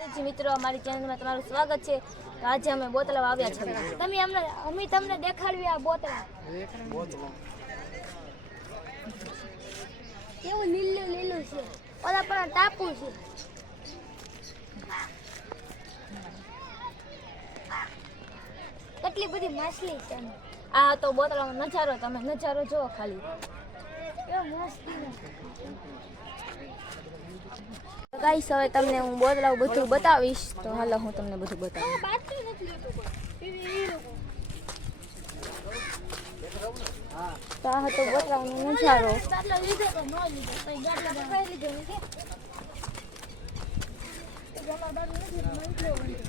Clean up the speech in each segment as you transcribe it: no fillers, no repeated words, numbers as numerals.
જી મિત્રો, અમારી ચેનલમાં તમારું સ્વાગત છે. તો આજે અમે બોતલા આવ્યા છે. અમે તમને દેખાડવી આ બોતલા કેવું લીલું લીલું છે. ઓલા પણ ટાપુ છે. કેટલી બધી માછલી છે. આ તો બોતલાનો નજારો, તમે નજારો જોવો ખાલી. કેવો મસ્તી. ગાઈસ, હવે તમને હું બોતલાઓ બધું બતાવીશ. તો હાલો હું તમને બધું બતાવીશ. તો આ હતો બોતલાનો નજારો.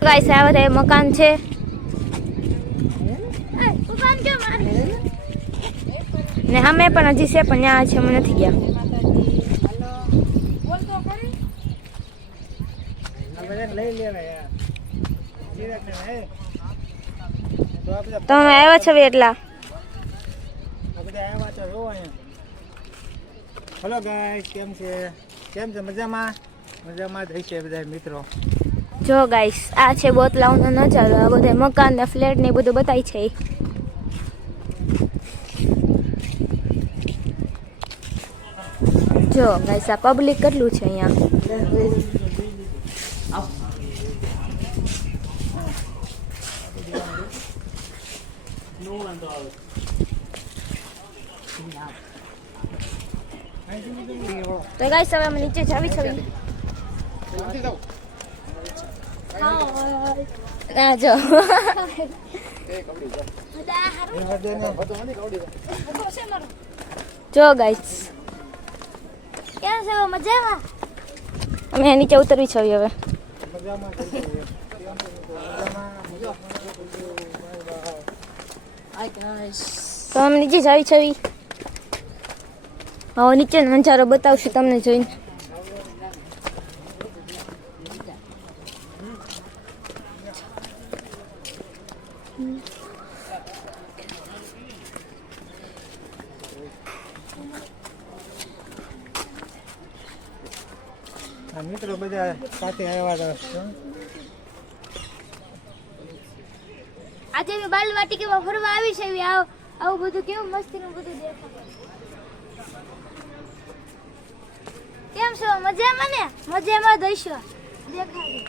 ગાઈસ, આ બધા મકાન છે. ને અમે પણ હજી છે, પણ ત્યાં છે અમે નથી ગયા. તમે આવ્યા છો એટલા. હેલો ગાઈસ, કેમ છે? મજામાં જ હશે બધા મિત્રો. જો ગાઈસ, આ છે બોતલાઓનો નજારો. આ બધા મકાન ને ફ્લેટ ને બધું બતાય છે. જો ગાઈસ, આ પબ્લિક કેટલું છે અહીંયા. તો ગાઈસ, હવે અમે નીચે જાવી છે. હા જો જો ગાઈસ, કેમ છે? મજામાં. અમે નીચે ઉતરવી છે હવે. તો અમે નીચે જાવી છે. હવે નીચે નજારો બતાવશું તમને જોઈને. મિત્રો બધા સાથે આવ્યા હતા. આજે અમે બાલવાટિકામાં ફરવા આવી છે. આવું બધું કેવું મસ્તીનું બધું દેખાય. કેમ છો? મજામાં ને? મજામાં દઈશું. દેખાડી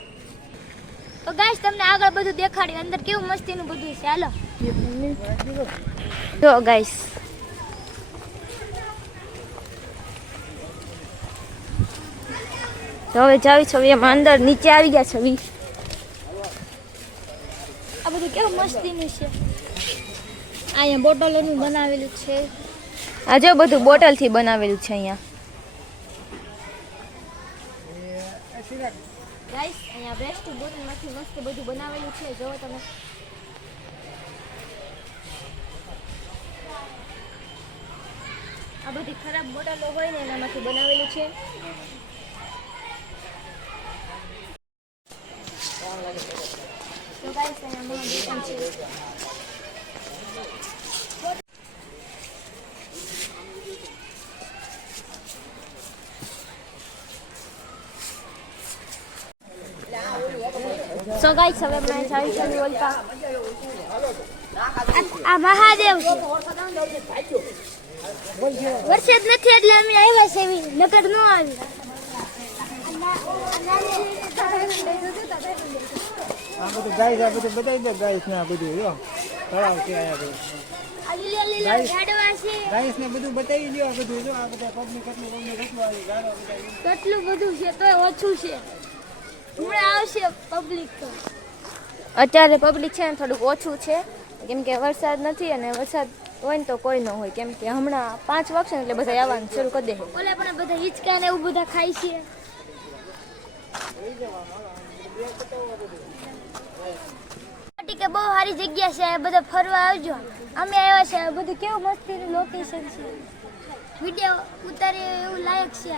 તો ગાઈસ, તમને આગળ બધું દેખાડી. અંદર કેવું મસ્તીનું બધું છે. હાલો જો ગાઈસ, તો હવે જાવી છો એમાં અંદર. નીચે આવી ગયા છે. આ બધું કેવું મસ્તીનું છે. અહીંયા બોટલોનું બનાવેલું છે. આ જો બધું બોટલથી બનાવેલું છે અહીંયા. ગાઈસ, અહીંયા બેસ્ટ બોટલમાંથી મસ્ત બધું બનાવેલું છે. જો તમે આ બધી ખરાબ બોટલો હોય ને એનામાંથી બનાવેલું છે. તો ગાઈસ, અહીંયા દુકાન છે. સો ગાઈસ, હવે આપણે ચાલી ચાલી બોલતા. આ મહાદેવ છે. વરસાદ નથી એટલે અમે આવ્યા છે. નકર ન આવી. આ બધું ગાઈસ, આ બધું બતાવી દે ગાઈસ ને. આ બધું જો તળાવ છે. આ લીલા લીલા ઝાડવા છે. ગાઈસ ને બધું બતાવી દો. આ બધું જો આ બધા પબ્લિક કેટલું આવી ગારો બધા કેટલું બધું છે તોય ઓછું છે. હમણાં આવશે પબ્લિક. તો અત્યારે પબ્લિક છે ને થોડુંક ઓછું છે, કેમ કે વરસાદ નથી. અને વરસાદ હોય ને તો કોઈ ન હોય, કેમ કે હમણાં 5 વાગશે ને એટલે બધા આવવાનું શરૂ કરી દે. ઓલા પણ બધા હિંચકા ને એવું બધા ખાય છે. કે બહુ સારી જગ્યા છે. બધા ફરવા આવજો. અમે આવ્યા છે. બધું કેવું મસ્તીનું લોકેશન છે. વિડીયો ઉતારે એવું લાયક છે.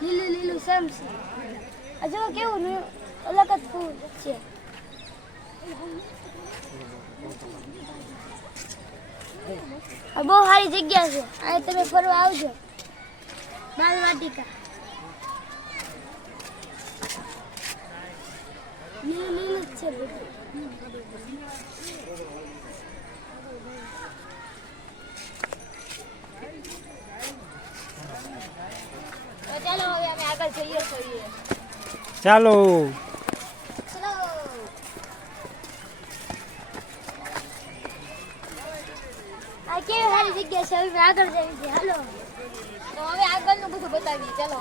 લીલું લીલું સેમ છે. આ જો કેવું અલગ જ ફૂલ છે. આ બહુ સારી જગ્યા છે. આ તમે ફરવા આવજો. બાલવાટિકા ચાલો હવે અમે આગળ જઈએ છીએ. ચાલો ચલો. આ કેવી સારી જગ્યા છે, હવે આગળ જઈએ છીએ. હાલો તો હવે આગળનું બધું બતાવીએ. ચાલો.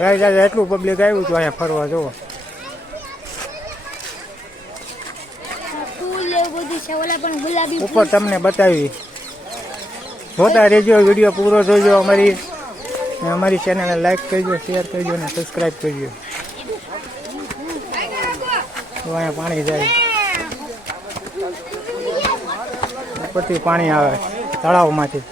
ગાઈસ આજે એટલું પબ્લિક આવ્યું હતું અહીંયા ફરવા જોવો. ફૂલ એવું બધું છે, ઓલા પણ ગુલાબી ઉપર તમને બતાવી. જોતા રહેજો, વિડીયો પૂરો જોજો. અમારી ચેનલને લાઈક કરજો, શેર કરજો અને સબસ્ક્રાઈબ કરજો. તો અહીંયા પાણી જાય, ઉપરથી પાણી આવે તળાવમાંથી.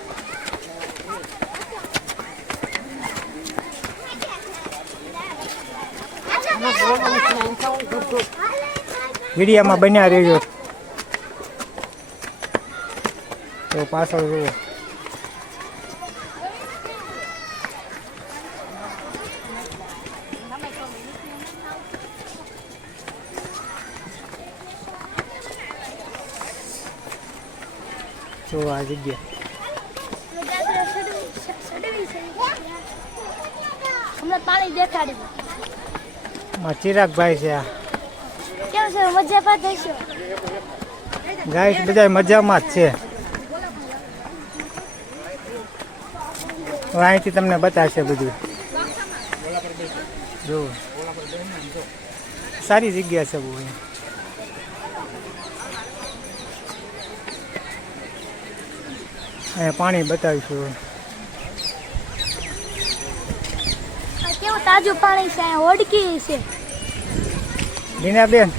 વિડીયામાં બન્યા રહેજો. તો પાછળ જુઓ. જો આ જગ્યા હમણાં પાણી દેખાડ્યું. ચિરાગભાઈ છે આ. કેમ છે, મજા પા થઈશો? ગાઈસ બધા મજામાં જ છે. હવે અહીંથી તમને બતાવશે બધું. જો સારી જગ્યા છે બહુ. અહીંયા પાણી બતાવીશું. કેવું તાજું પાણી છે, ઓડકી છે. બીનાબેન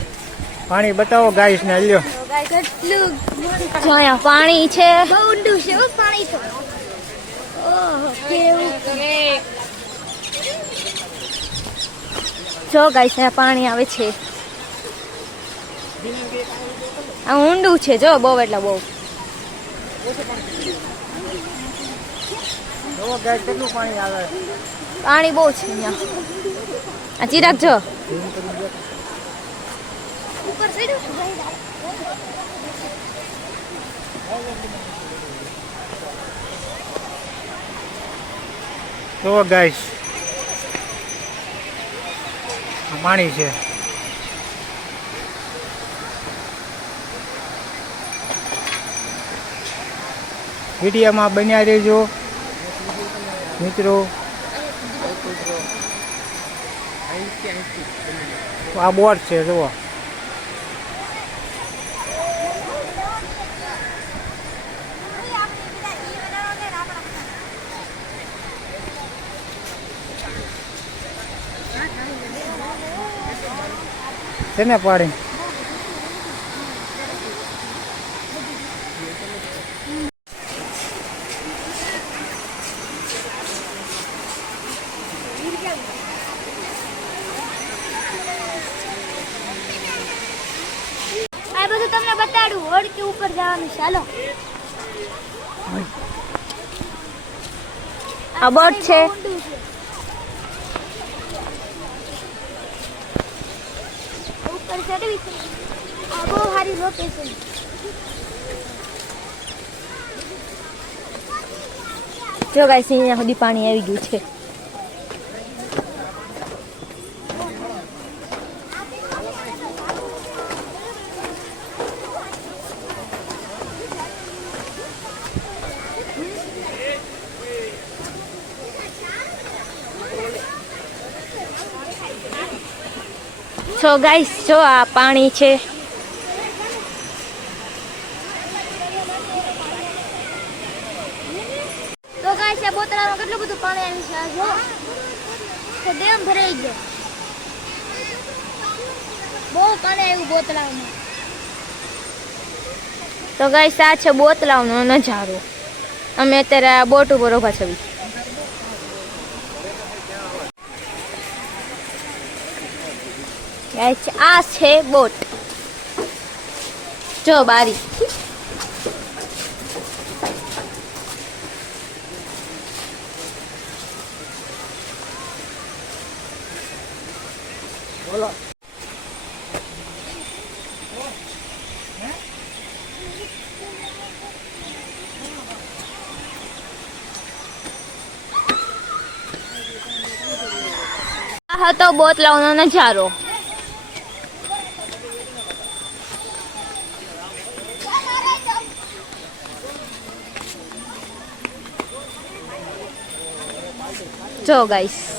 પાણી બતાવો ગાઈસ ને. લ્યો કેટલું અહીંયા પાણી છે, બહુ ઊંડું છે પાણી તો. ઓહો કેવું. જો ગાઈસ અહીંયા પાણી આવે છે. આ ઊંડું છે જો, બહુ એટલે બહુ. જો ગાઈસ કેટલું પાણી આવે. પાણી બહુ છે અહીંયા. આ ચિરાગ જો ઉપર તો ગાઈસ પાણી છે. વિડીયોમાં બન્યા રહેજો મિત્રો. આ બોટ છે જુઓ. છે ને પાણી. આ બધું તમને બતાડું. હોડકી ઉપર જવાનું. ચાલો. આ બોટ છે. ઉપર ચડવી છે. આ બહુ સારી લોકેશન. જો ગાઈસ અહીંયા સુધી પાણી આવી ગયું છે. સો ગાઈસ જો આ પાણી છે. તો ગાઈસ આ બોતલામાં કેટલું બધું પાણી આવ્યું છે. આ જો તો ડેમ ભરાઈ ગયો. બહુ પાણી આવ્યું બોતલામાં. તો ગાઈસ આ છે બોતલાવનો નજારો. અમે અત્યારે આ બોટ ઉપર ઉભા છીએ. ગાઈસ આ છે બોટ. જો બારી. બોલો. આ હતો બોતલાઓનો નજારો. જો ગાઈસ